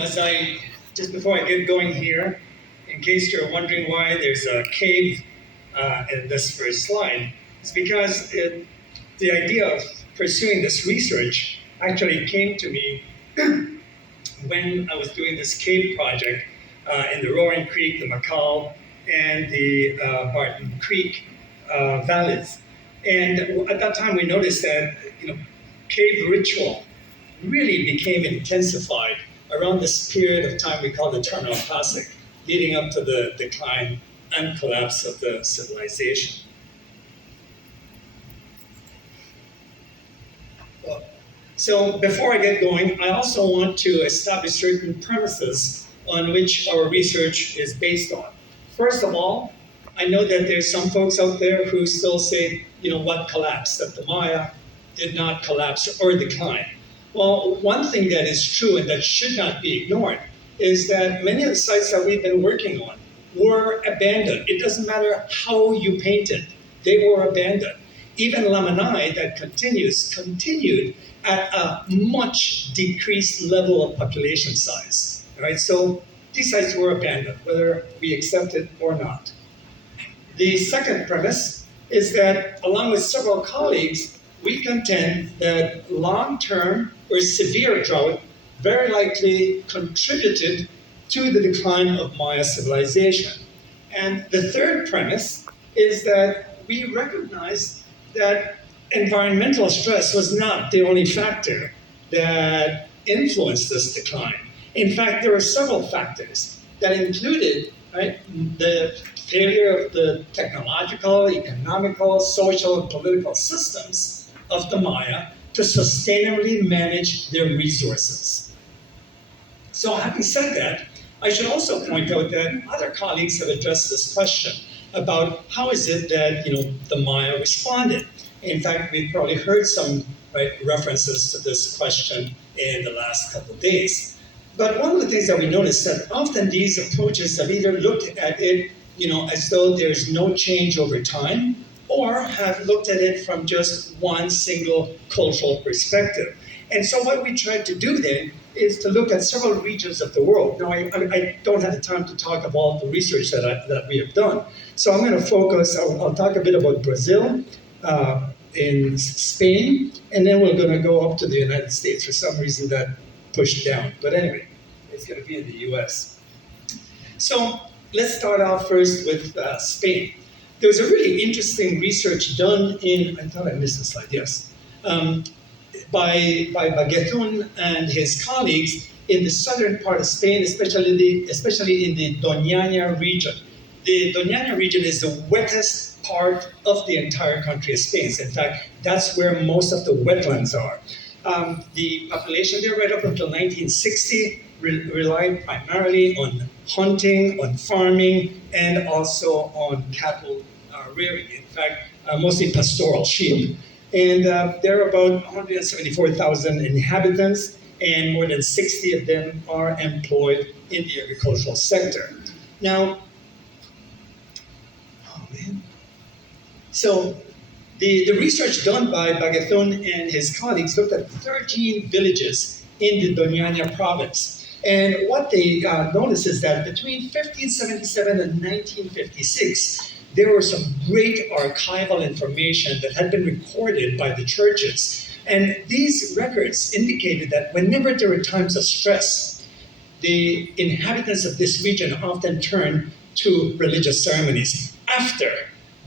As I, just before I get going here, in case you're wondering why there's a cave in this first slide, it's because the idea of pursuing this research actually came to me when I was doing this cave project in the Roaring Creek, the Macau, and the Barton Creek valleys. And at that time, we noticed that cave ritual really became intensified around this period of time we call the Terminal Classic, leading up to the decline and collapse of the civilization. So before I get going, I also want to establish certain premises on which our research is based on. First of all, I know that there's some folks out there who still say, what collapsed, that the Maya did not collapse or decline. Well, one thing that is true and that should not be ignored is that many of the sites that we've been working on were abandoned. It doesn't matter how you paint it, they were abandoned. Even Lamanai that continued at a much decreased level of population size. Right? So these sites were abandoned, whether we accept it or not. The second premise is that, along with several colleagues, we contend that long-term or severe drought very likely contributed to the decline of Maya civilization. And the third premise is that we recognize that environmental stress was not the only factor that influenced this decline. In fact, there were several factors that included the failure of the technological, economical, social, and political systems of the Maya to sustainably manage their resources. So having said that, I should also point out that other colleagues have addressed this question about how is it that the Maya responded. In fact, we've probably heard some references to this question in the last couple of days. But one of the things that we noticed that often these approaches have either looked at it as though there's no change over time, or have looked at it from just one single cultural perspective. And so what we tried to do then is to look at several regions of the world. Now, I don't have the time to talk about all the research that we have done. So I'm going to focus, I'll talk a bit about Brazil, in Spain, and then we're going to go up to the United States. For some reason that pushed down. But anyway, it's going to be in the US. So let's start off first with Spain. There was a really interesting research done I thought I missed a slide, yes, by Baguetun and his colleagues in the southern part of Spain, especially in the Doñana region. The Doñana region is the wettest part of the entire country of Spain. In fact, that's where most of the wetlands are. The population there right up until 1960 relied primarily on hunting, on farming, and also on cattle rearing. In fact, mostly pastoral sheep. And there are about 174,000 inhabitants, and more than 60 of them are employed in the agricultural sector. Now, so the research done by Baguetun and his colleagues looked at 13 villages in the Doñana province. And what they noticed is that between 1577 and 1956, there was some great archival information that had been recorded by the churches. And these records indicated that whenever there were times of stress, the inhabitants of this region often turned to religious ceremonies after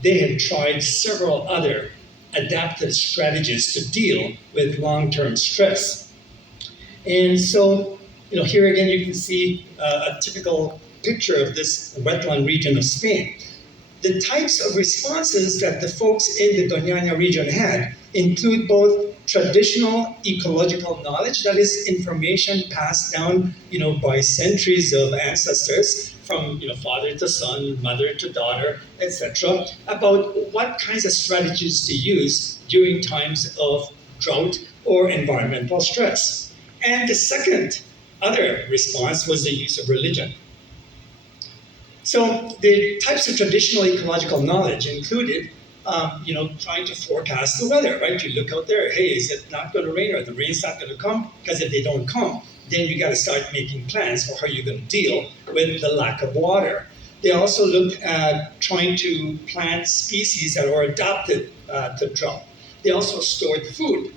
they had tried several other adaptive strategies to deal with long-term stress. And so, here again you can see a typical picture of this wetland region of Spain. The types of responses that the folks in the Doñana region had include both traditional ecological knowledge, that is information passed down, by centuries of ancestors, from father to son, mother to daughter, etc., about what kinds of strategies to use during times of drought or environmental stress. And the second other response was the use of religion. So the types of traditional ecological knowledge included, trying to forecast the weather, right? You look out there, hey, is it not going to rain or the rain's not going to come? Because if they don't come, then you got to start making plans for how you're going to deal with the lack of water. They also looked at trying to plant species that are adapted to drought. They also stored food.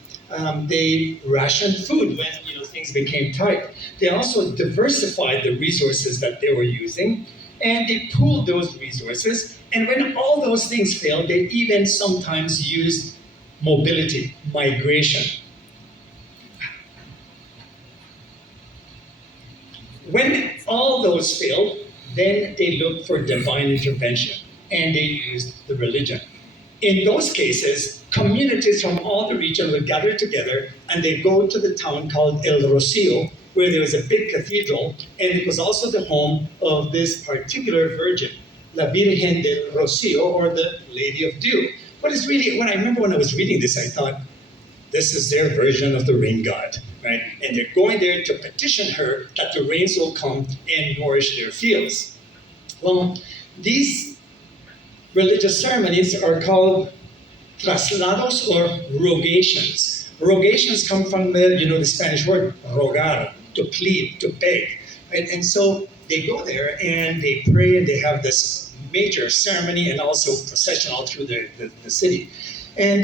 They rationed food when things became tight. They also diversified the resources that they were using, and they pooled those resources. And when all those things failed, they even sometimes used mobility, migration. When all those failed, then they looked for divine intervention, and they used the religion. In those cases, communities from all the region would gather together, and they go to the town called El Rocio, where there was a big cathedral, and it was also the home of this particular virgin, La Virgen del Rocio, or the Lady of Dew. But it's really, when I remember when I was reading this, I thought, this is their version of the rain god, right? And they're going there to petition her that the rains will come and nourish their fields. Well, these religious ceremonies are called traslados or rogations. Rogations come from the Spanish word rogar, to plead, to beg. Right? And so they go there and they pray, and they have this major ceremony and also procession all through the city. And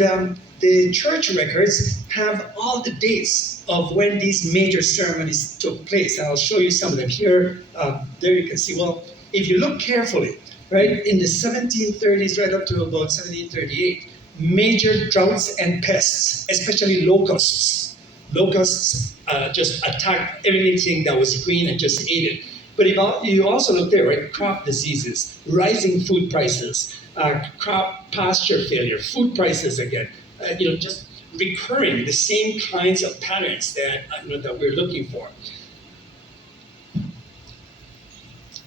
the church records have all the dates of when these major ceremonies took place. And I'll show you some of them here. There you can see, well, if you look carefully, right, in the 1730s right up to about 1738, major droughts and pests, especially locusts. Locusts just attacked everything that was green and just ate it. But if you also look there, right, crop diseases, rising food prices, crop pasture failure, food prices again, just recurring the same kinds of patterns that that we're looking for.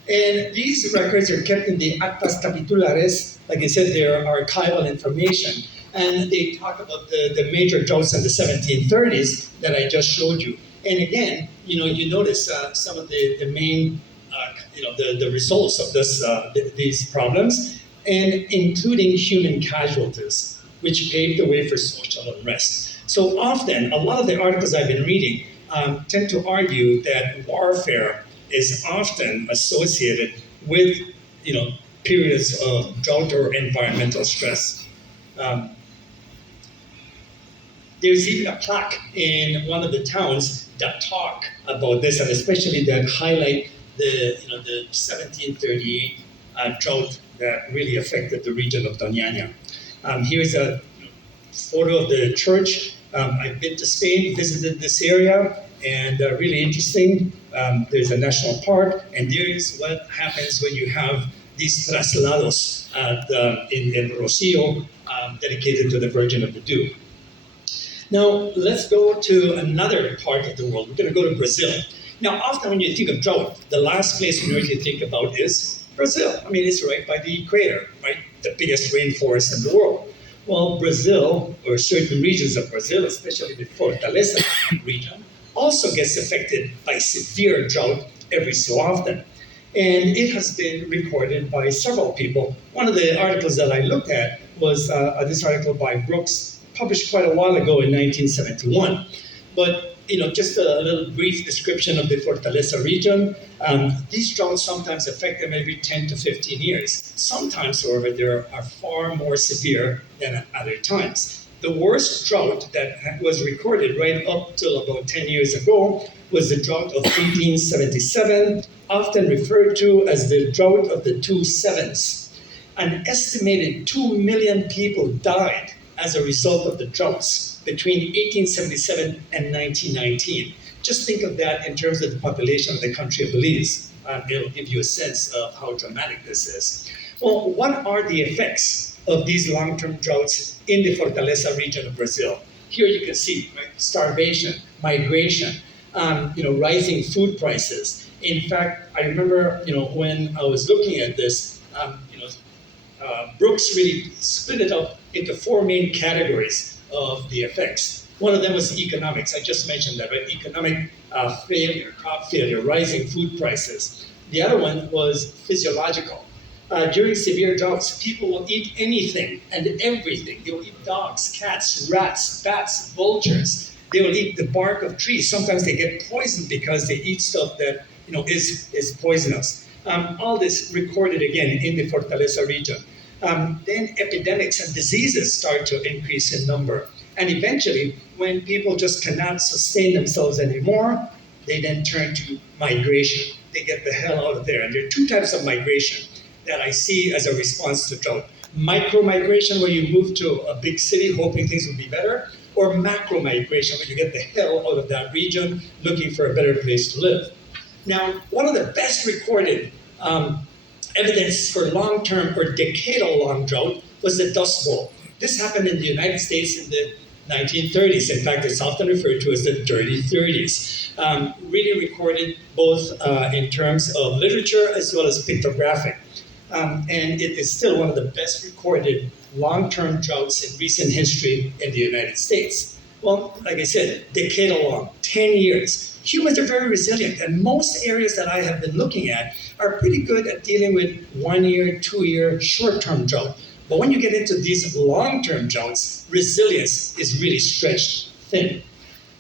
And these records are kept in the Actas Capitulares. Like I said, they are archival information. And they talk about the major droughts in the 1730s that I just showed you. And again, you notice some of the main, the results of these problems, and including human casualties, which paved the way for social unrest. So often, a lot of the articles I've been reading tend to argue that warfare is often associated with, periods of drought or environmental stress. There's even a plaque in one of the towns that talk about this, and especially that highlight the 1738 drought that really affected the region of Doñana. Here's a photo of the church. I've been to Spain, visited this area, and really interesting. There's a national park, and there is what happens when you have these traslados in El Rocio, dedicated to the Virgin of the Dew. Now, let's go to another part of the world. We're going to go to Brazil. Now, often when you think of drought, the last place you usually think about is Brazil. I mean, it's right by the equator, right? The biggest rainforest in the world. Well, Brazil, or certain regions of Brazil, especially the Fortaleza region, also gets affected by severe drought every so often. And it has been recorded by several people. One of the articles that I looked at was this article by Brooks, published quite a while ago in 1971. But just a little brief description of the Fortaleza region. These droughts sometimes affect them every 10 to 15 years. Sometimes, however, they are far more severe than at other times. The worst drought that was recorded right up till about 10 years ago was the drought of 1877, often referred to as the drought of the 2 sevens. An estimated 2 million people died as a result of the droughts between 1877 and 1919. Just think of that in terms of the population of the country of Belize. It'll give you a sense of how dramatic this is. Well, what are the effects of these long-term droughts in the Fortaleza region of Brazil? Here you can see, right, starvation, migration, rising food prices. In fact, I remember, when I was looking at this, Brooks really split it up into 4 main categories of the effects. One of them was economics. I just mentioned that, right? Economic failure, crop failure, rising food prices. The other one was physiological. During severe droughts, people will eat anything and everything. They will eat dogs, cats, rats, bats, vultures. They will eat the bark of trees. Sometimes they get poisoned because they eat stuff that is poisonous. All this recorded again in the Fortaleza region. Then epidemics and diseases start to increase in number. And eventually, when people just cannot sustain themselves anymore, they then turn to migration. They get the hell out of there. And there are two types of migration that I see as a response to drought. Micro-migration, where you move to a big city hoping things will be better, or macro-migration, where you get the hell out of that region looking for a better place to live. Now, one of the best recorded evidence for long-term or decadal long drought was the Dust Bowl. This happened in the United States in the 1930s. In fact, it's often referred to as the Dirty 30s. Really recorded both in terms of literature as well as pictographic. And it is still one of the best recorded long-term droughts in recent history in the United States. Well, like I said, decadal long, 10 years. Humans are very resilient, and most areas that I have been looking at are pretty good at dealing with 1 year, 2 year, short-term drought. But when you get into these long-term droughts, resilience is really stretched thin.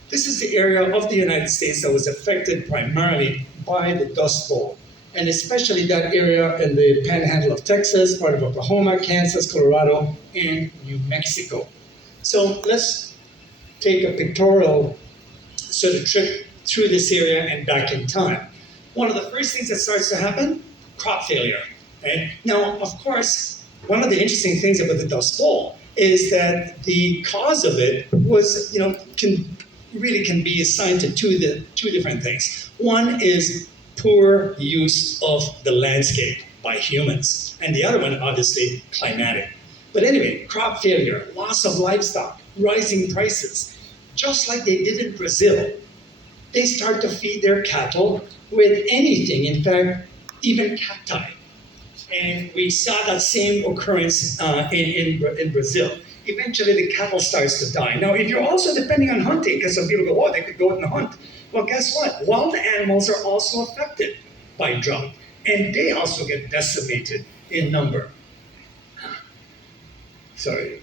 This is the area of the United States that was affected primarily by the Dust Bowl, and especially that area in the panhandle of Texas, part of Oklahoma, Kansas, Colorado, and New Mexico. So let's take a pictorial sort of trip through this area and back in time. One of the first things that starts to happen, crop failure. Right? Now, of course, one of the interesting things about the Dust Bowl is that the cause of it was, can be assigned to two different things. One is poor use of the landscape by humans, and the other one, obviously, climatic. But anyway, crop failure, loss of livestock, rising prices. Just like they did in Brazil, they start to feed their cattle with anything, in fact, even cacti. And we saw that same occurrence in Brazil. Eventually, the cattle starts to die. Now, if you're also depending on hunting, because some people go, oh, they could go out and hunt. Well, guess what? Wild animals are also affected by drought, and they also get decimated in number. Sorry.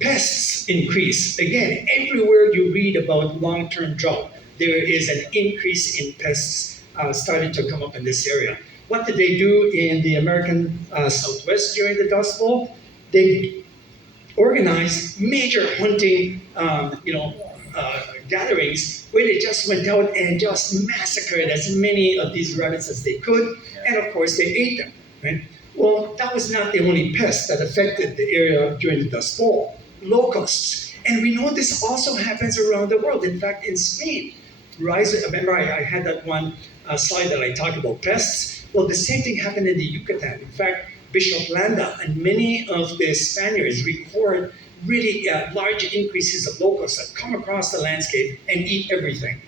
Pests increase. Again, everywhere you read about long-term drought, there is an increase in pests starting to come up in this area. What did they do in the American Southwest during the Dust Bowl? They organized major hunting, gatherings where they just went out and just massacred as many of these rabbits as they could, and of course they ate them. Right? Well, that was not the only pest that affected the area during the Dust Bowl. Locusts, and we know this also happens around the world. In fact, in Spain, remember I had that one slide that I talked about pests. Well, the same thing happened in the Yucatan. In fact, Bishop Landa and many of the Spaniards record really large increases of locusts that come across the landscape and eat everything.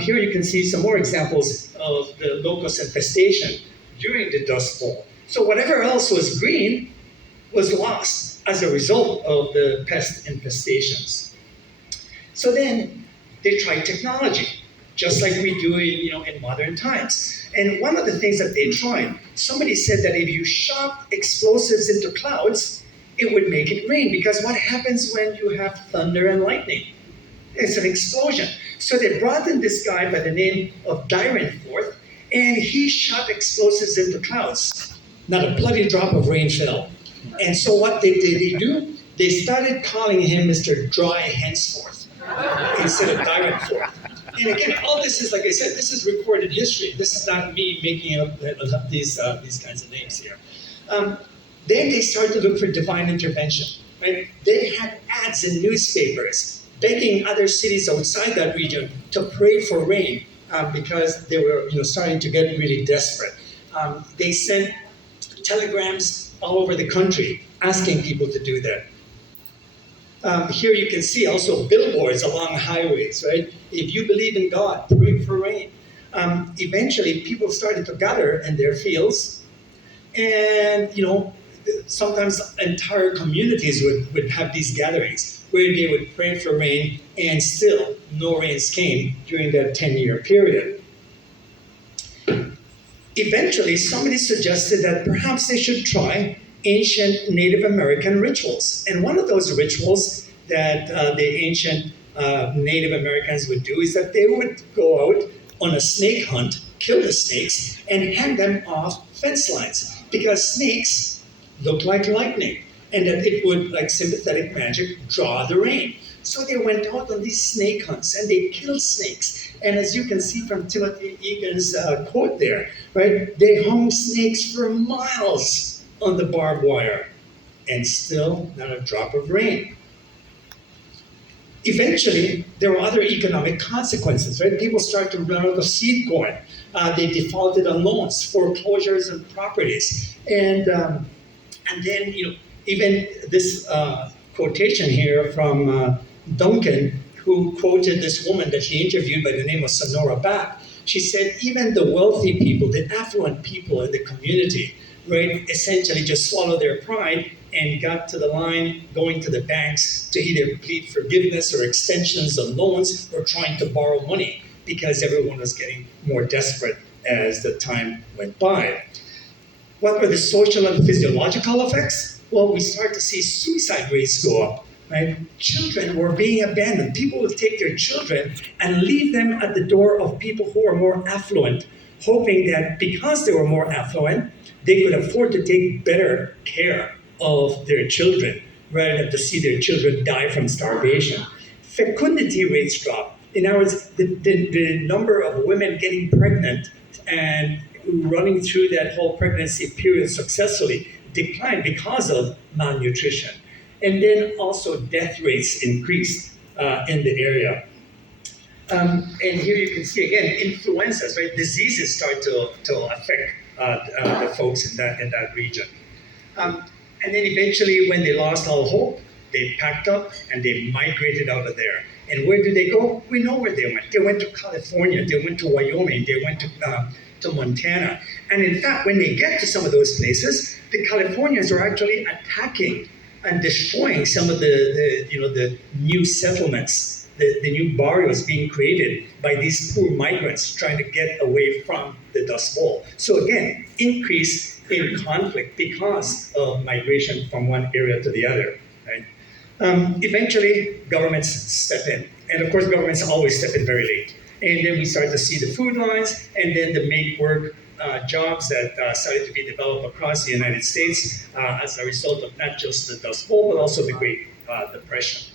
Here you can see some more examples of the locust infestation during the Dust Bowl. So whatever else was green was lost as a result of the pest infestations. So then they tried technology, just like we do in modern times. And one of the things that they tried, somebody said that if you shot explosives into clouds, it would make it rain, because what happens when you have thunder and lightning? It's an explosion. So they brought in this guy by the name of Dyrenforth, and he shot explosives into clouds. Not a bloody drop of rain fell. And so what did they do? They started calling him Mr. Dry Henceforth instead of Dyrenforth. And again, all this is, like I said, this is recorded history. This is not me making up these kinds of names here. Then they started to look for divine intervention. Right? They had ads in newspapers begging other cities outside that region to pray for rain because they were starting to get really desperate. They sent telegrams all over the country asking people to do that. Here you can see also billboards along highways, right? If you believe in God, pray for rain. Eventually, people started to gather in their fields, and sometimes entire communities would have these gatherings where they would pray for rain, and still no rains came during that 10-year period. Eventually, somebody suggested that perhaps they should try ancient Native American rituals. And one of those rituals that the ancient Native Americans would do is that they would go out on a snake hunt, kill the snakes, and hang them off fence lines because snakes look like lightning, and that it would, like sympathetic magic, draw the rain. So they went out on these snake hunts and they killed snakes. And as you can see from Timothy Egan's quote there, right, they hung snakes for miles on the barbed wire, and still not a drop of rain. Eventually, there were other economic consequences, right? People started to run out of seed corn. They defaulted on loans, foreclosures on properties, and then even this quotation here from Duncan, who quoted this woman that he interviewed by the name of Sonora Back. She said, even the wealthy people, the affluent people in the community, right, essentially just swallowed their pride and got to the line going to the banks to either plead forgiveness or extensions of loans or trying to borrow money because everyone was getting more desperate as the time went by. What were the social and physiological effects? Well, we start to see suicide rates go up. Right? Children were being abandoned. People would take their children and leave them at the door of people who are more affluent, hoping that because they were more affluent, they could afford to take better care of their children, rather than to see their children die from starvation. Fecundity rates dropped. In other words, the number of women getting pregnant and running through that whole pregnancy period successfully declined because of malnutrition. And then also death rates increased in the area. And here you can see again influenzas, right? Diseases start to affect the folks in that region. And then eventually, when they lost all hope, they packed up and they migrated out of there. And where did they go? We know where they went. They went to California. They went to Wyoming. They went to Montana. And in fact, when they get to some of those places, the Californians are actually attacking and destroying some of the new settlements, the new barrios being created by these poor migrants trying to get away from the Dust Bowl. So again, increase in conflict because of migration from one area to the other. Right? Eventually, governments step in. And of course, governments always step in very late. And then we start to see the food lines and then the make-work jobs that started to be developed across the United States as a result of not just the Dust Bowl, but also the Great Depression.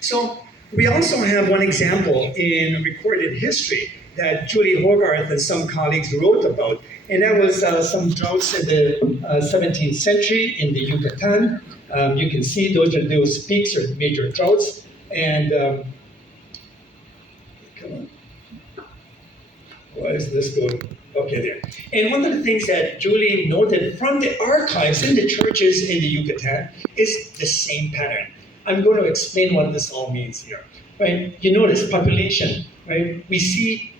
So we also have one example in recorded history that Julie Hogarth and some colleagues wrote about, and that was some droughts in the 17th century in the Yucatan. You can see those peaks are major droughts, and come on, why is this going? Okay, there. And one of the things that Julie noted from the archives in the churches in the Yucatan is the same pattern. I'm going to explain what this all means here. Right? You notice population, right? We see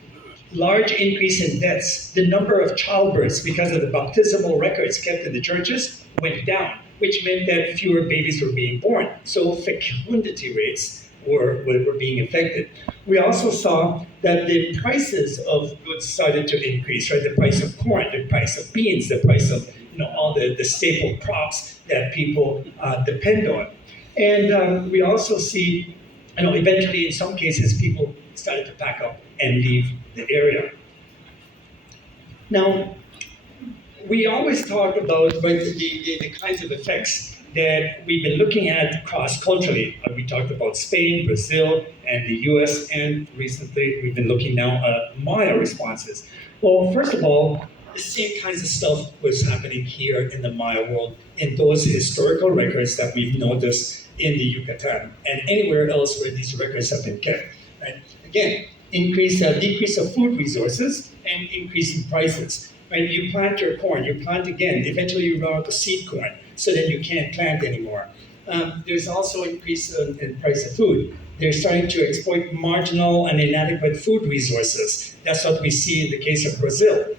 large increase in deaths. The number of childbirths because of the baptismal records kept in the churches went down, which meant that fewer babies were being born. So fecundity rates were being affected. We also saw that the prices of goods started to increase, right? The price of corn, the price of beans, the price of all the staple crops that people depend on. And we also see, eventually in some cases, people started to pack up and leave the area. Now, we always talk about the kinds of effects that we've been looking at cross-culturally. We talked about Spain, Brazil, and the US, and recently we've been looking now at Maya responses. Well, first of all, the same kinds of stuff was happening here in the Maya world in those historical records that we've noticed in the Yucatan and anywhere else where these records have been kept. Right? Again, decrease of food resources and increase in prices. Right? You plant your corn, you plant again, eventually you run out of seed corn, so then you can't plant anymore. There's also increase in price of food. They're starting to exploit marginal and inadequate food resources. That's what we see in the case of Brazil.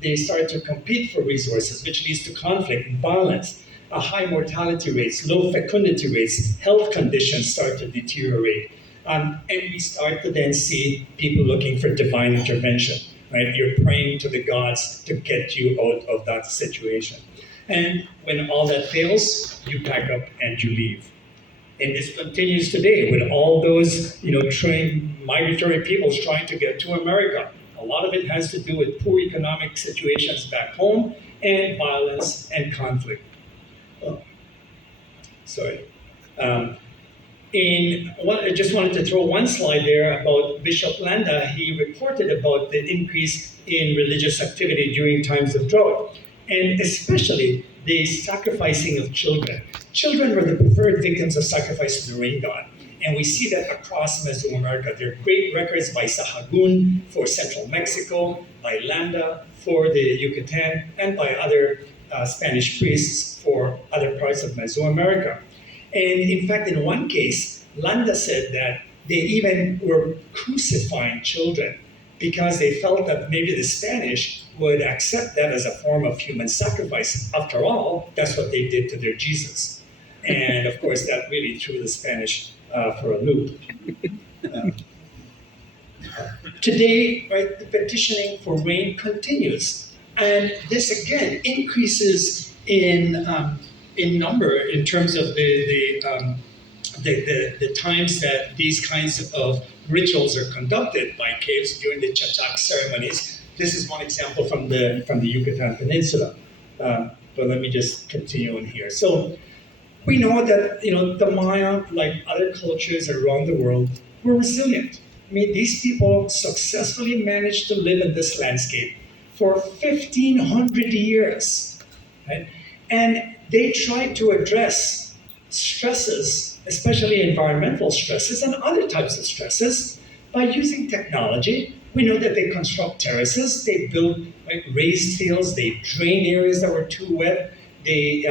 They start to compete for resources, which leads to conflict and violence. High mortality rates, low fecundity rates, health conditions start to deteriorate. And we start to then see people looking for divine intervention, right? You're praying to the gods to get you out of that situation. And when all that fails, you pack up and you leave. And this continues today with all those, trained migratory peoples trying to get to America. A lot of it has to do with poor economic situations back home and violence and conflict. Oh, sorry. I just wanted to throw one slide there about Bishop Landa. He reported about the increase in religious activity during times of drought, and especially the sacrificing of children. Children were the preferred victims of sacrifice to the rain god. And we see that across Mesoamerica. There are great records by Sahagún for central Mexico, by Landa for the Yucatan, and by other Spanish priests for other parts of Mesoamerica. And in fact, in one case, Landa said that they even were crucifying children because they felt that maybe the Spanish would accept that as a form of human sacrifice. After all, that's what they did to their Jesus. And of course, that really threw the Spanish for a loop. Today, right, the petitioning for rain continues. And this again increases in number in terms of the times that these kinds of rituals are conducted by caves during the Chachak ceremonies. This is one example from the Yucatan Peninsula. But let me just continue on here. So we know that the Maya, like other cultures around the world, were resilient. I mean, these people successfully managed to live in this landscape for 1,500 years, right? And they tried to address stresses, especially environmental stresses and other types of stresses, by using technology. We know that they construct terraces, they build raised fields, they drain areas that were too wet. They,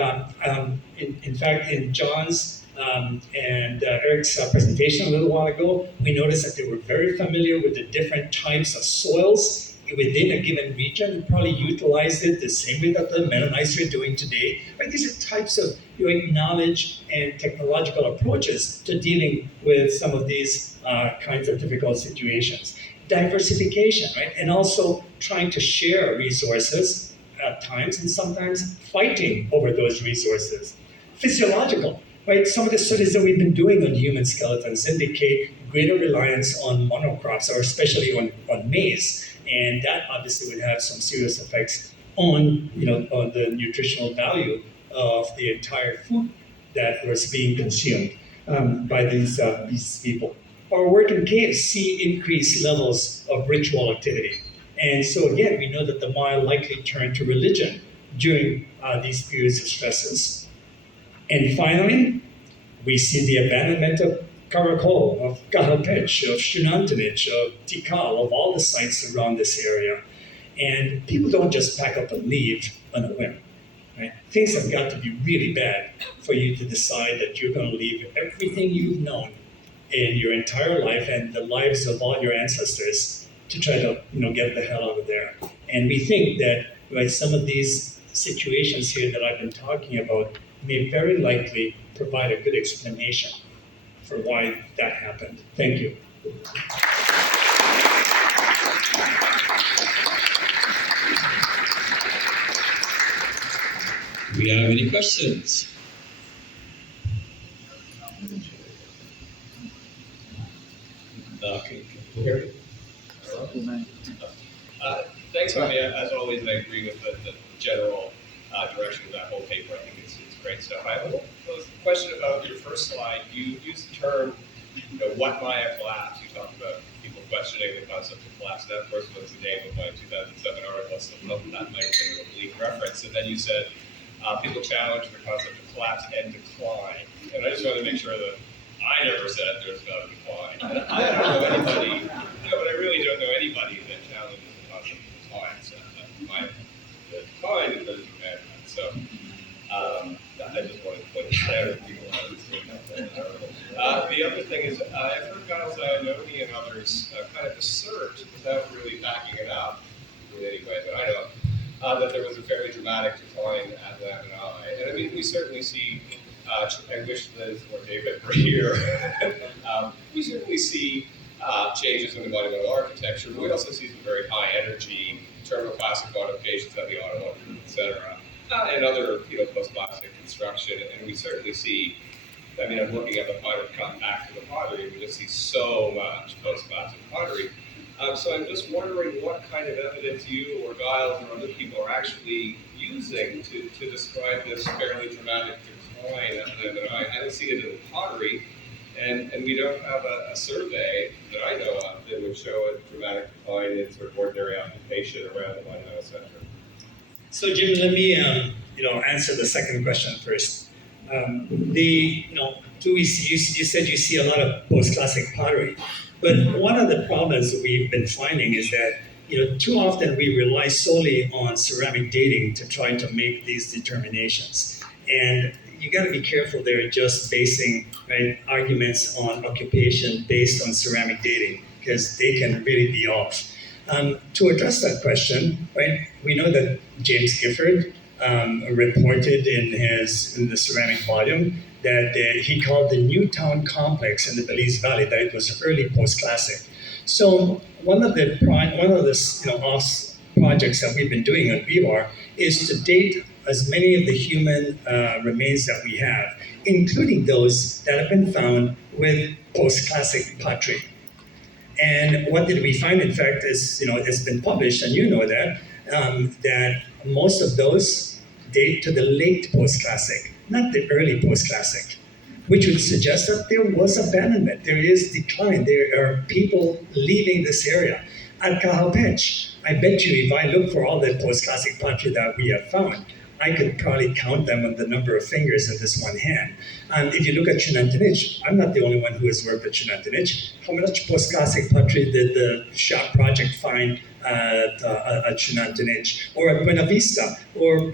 in fact, in John's and Eric's presentation a little while ago, we noticed that they were very familiar with the different types of soils within a given region and probably utilized it the same way that the Mennonites are doing today. Right? These are types of knowledge and technological approaches to dealing with some of these kinds of difficult situations. Diversification, right? And also trying to share resources at times and sometimes fighting over those resources. Physiological, right? Some of the studies that we've been doing on human skeletons indicate greater reliance on monocrops, or especially on maize. And that obviously would have some serious effects on the nutritional value of the entire food that was being consumed by these people. Our work in caves see increased levels of ritual activity. And so again, we know that the Maya likely turned to religion during these periods of stresses. And finally, we see the abandonment of Caracol, of Cajapech, of Xunantunich, of Tikal, of all the sites around this area. And people don't just pack up and leave on a whim. Right? Things have got to be really bad for you to decide that you're going to leave everything you've known in your entire life and the lives of all your ancestors to try to get the hell out of there. And we think that some of these situations here that I've been talking about may very likely provide a good explanation for why that happened. Thank you. Do we have any questions? Okay. Thanks, Jaime. As always, I agree with the general direction of that whole paper. I think it's great stuff. I have a question about your first slide. You used the term, what Maya collapse. You talked about people questioning the concept of collapse. That, of course, was the name of my 2007 article, so that might have been an oblique reference. And then you said people challenge the concept of collapse and decline. And I just want to make sure that I never said there's not a decline. I don't know anybody, but I really don't know anybody that challenges the concept of decline. So the decline is better than bad. So I just wanted to put it there if people understand that. The other thing is, I've heard Giles Iannone and others kind of assert, without really backing it up in any way that I know, that there was a fairly dramatic decline at Lamb and I. And I mean, we certainly see, I wish Liz or David were here, we certainly see changes in the monumental architecture, but we also see some very high energy thermoclassic modifications of the automotive, et cetera, and other post-classic construction. And we certainly see I mean, I'm looking at the pottery, come back to the pottery, we just see so much post-classic pottery. So I'm just wondering what kind of evidence you or Giles or other people are actually using to describe this fairly dramatic decline. I don't see it in the pottery, and we don't have a survey that I know of that would show a dramatic decline in sort of ordinary occupation around the Monumental Center. So Jim, let me answer the second question first. You said you see a lot of post-classic pottery, but one of the problems we've been finding is that too often we rely solely on ceramic dating to try to make these determinations, and you got to be careful there just basing arguments on occupation based on ceramic dating because they can really be off. To address that question, we know that James Gifford reported in the ceramic volume that he called the Newtown complex in the Belize Valley that it was early post-classic. So one of the projects that we've been doing at BAR is to date as many of the human remains that we have, including those that have been found with post-classic pottery. And what did we find? In fact, is it's been published, and that most of those date to the late post-classic, not the early post-classic, which would suggest that there was abandonment, there is decline, there are people leaving this area. At Kahapech, I bet you if I look for all the post-classic pottery that we have found, I could probably count them on the number of fingers in this one hand. And if you look at Chinantinich, I'm not the only one who has worked at Chinantinich. How much post-classic pottery did the shop project find at Chinantinich or at Buena Vista? Or,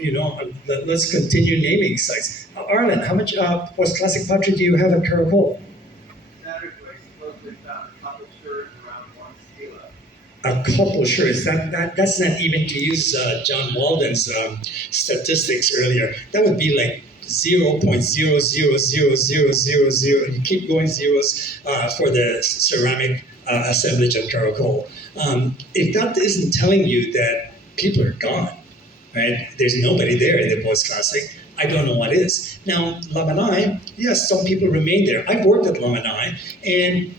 let's continue naming sites. Arlen, how much post-classic pottery do you have at Caracol? A couple shirts. That's not even to use John Walden's statistics earlier. That would be like 0.000000. You keep going zeros for the ceramic assemblage at Caracol. If that isn't telling you that people are gone, right? There's nobody there in the post-classic. I don't know what is. Now, Lamanai, yes, some people remain there. I've worked at Lamanai, and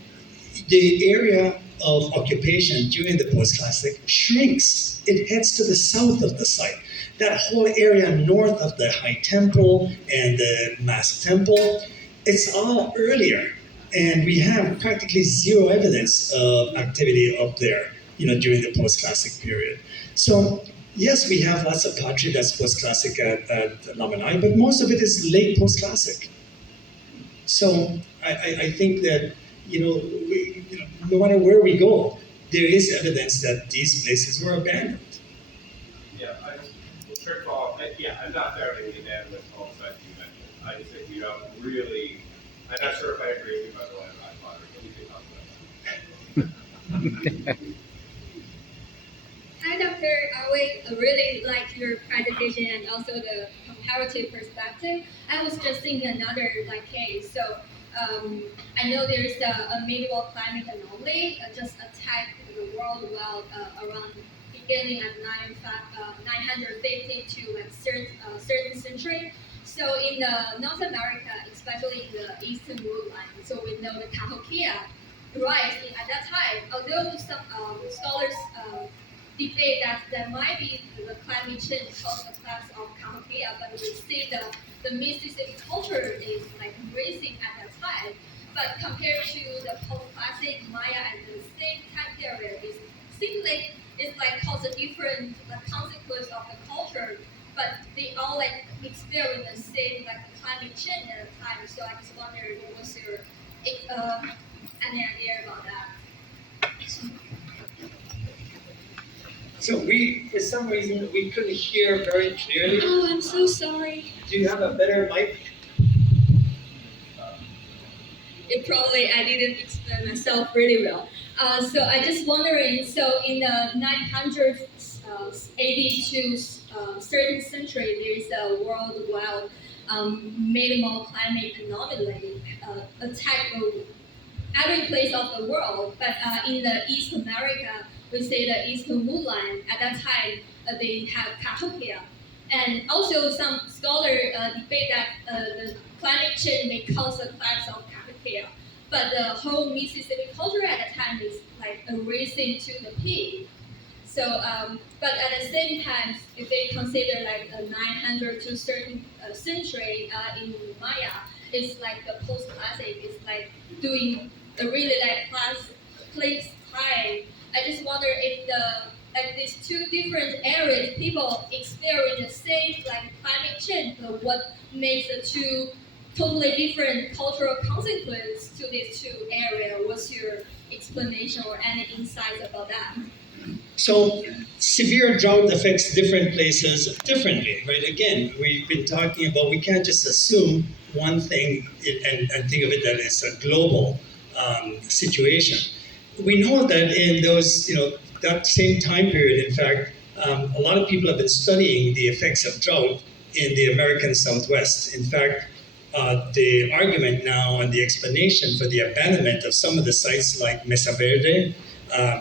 the area of occupation during the post-classic shrinks. It heads to the south of the site. That whole area north of the High Temple and the Mask Temple, it's all earlier. And we have practically zero evidence of activity up there, during the post-classic period. So, yes, we have lots of pottery that's post-classic at Lamanai, but most of it is late post-classic. So I think that no matter where we go, there is evidence that these places were abandoned. Yeah, first of all, I'm not doubting the unanimous all sites you mentioned. I just think we don't really. I'm not sure if I agree with you about the landmark pottery, but we can talk about that. Hi, Dr. Awe. I really like your presentation and also the comparative perspective. I was just thinking another case. So I know there's a medieval climate anomaly just attacked the world around beginning at 950 to certain century. So in the North America, especially in the eastern woodland, so we know the Cahokia rise at that time. Although some scholars debate that there might be the climate change caused the collapse of Cahokia, but we see the Mississippi culture is rising at that time. But compared to the post-classic Maya and the same time period, it seems like it's cause a different consequence of the culture, but they all experience the same climate change at the time. So I just wonder what was your any idea about that? So for some reason, we couldn't hear very clearly. Oh, I'm so sorry. Do you have a better mic? It probably I didn't explain myself really well. So I just wondering. So in the 900s AD to certain century, there is a worldwide minimal climate anomaly attack every place of the world. But in the East America, we say the Eastern woodland. At that time, they have Cahokia. And also, some scholars debate that the climate change may cause a collapse of Capitol, but the whole Mississippi culture at the time is like a racing to the peak. So, but at the same time, if they consider like the 900 to 13th century in Maya, it's like the post-classic. It's like doing a really like place time. I just wonder if these two different areas, people experience the same like climate change, but what makes the two totally different cultural consequences to these two areas? What's your explanation or any insights about that? So severe drought affects different places differently, right? Again, we've been talking about we can't just assume one thing and think of it that it's a global situation. We know that in those, that same time period, in fact, a lot of people have been studying the effects of drought in the American Southwest. In fact, the argument now and the explanation for the abandonment of some of the sites like Mesa Verde,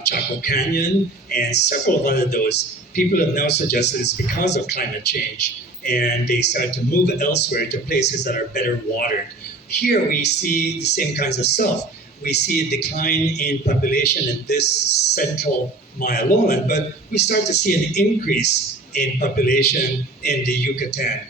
Chaco Canyon, and several of other those, people have now suggested it's because of climate change. And they start to move elsewhere to places that are better watered. Here we see the same kinds of stuff. We see a decline in population in this central Maya lowland, but we start to see an increase in population in the Yucatan.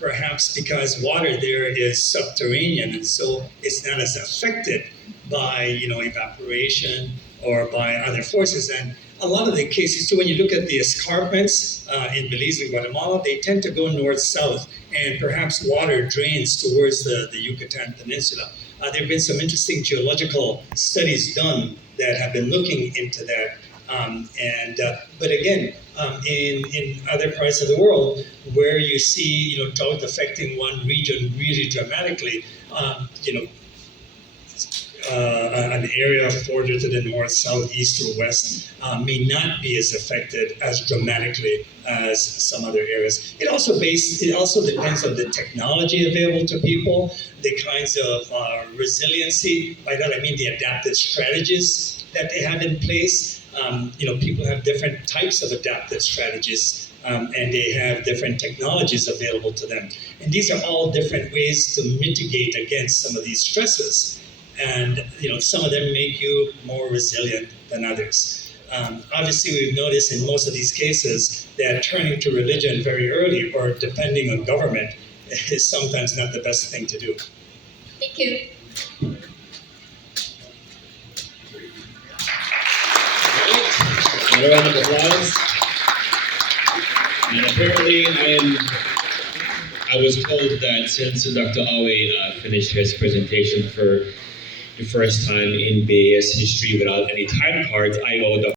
Perhaps because water there is subterranean, and so it's not as affected by evaporation or by other forces. And a lot of the cases, too, when you look at the escarpments in Belize and Guatemala, they tend to go north-south, and perhaps water drains towards the Yucatan Peninsula. There have been some interesting geological studies done that have been looking into that. But again, in other parts of the world where you see drought affecting one region really dramatically, an area further to the north, south, east, or west may not be as affected as dramatically as some other areas. It also depends on the technology available to people, the kinds of resiliency. By that I mean the adaptive strategies that they have in place. People have different types of adaptive strategies, and they have different technologies available to them. And these are all different ways to mitigate against some of these stresses. And some of them make you more resilient than others. Obviously, we've noticed in most of these cases that turning to religion very early or depending on government is sometimes not the best thing to do. Thank you. Another round of applause. And apparently, I was told that since Dr. Awe finished his presentation for the first time in BAS history without any time cards, I owe Dr.